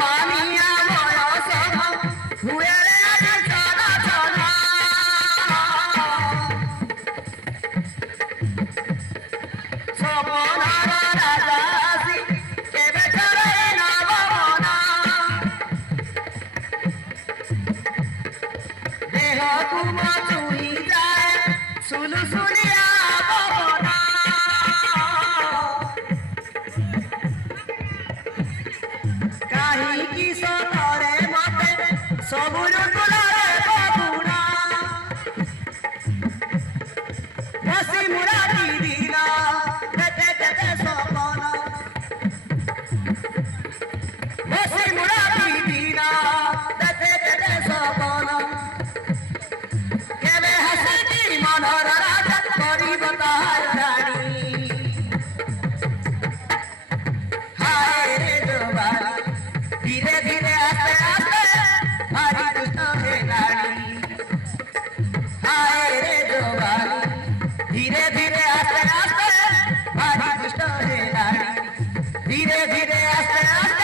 মানিয়া বয়স হুয়ে রে আজ চলা চলা সপনার রাজা আসি কেবে চলে না ভাবনা দেহ তুম চুই যায় সুলসুলিয়া ভাবনা কাহিকি সতরে মতে সবুজ তুলারে বাবুনা বসি মুরাদি দিলা দেখে দেখে সপন বসি মুরাদি দিলা দেখে দেখে সপন কেবে হাসিটি মনর রাজা করিব তাহার রানী হায় রে জোবানি ধীরে ধীরে আস্তে আস্তে ভারি দুষ্ট হেলানি হায় রে জোবানি ধীরে ধীরে আস্তে আস্তে ভারি দুষ্ট হেলানি ধীরে ধীরে আস্তে আস্তে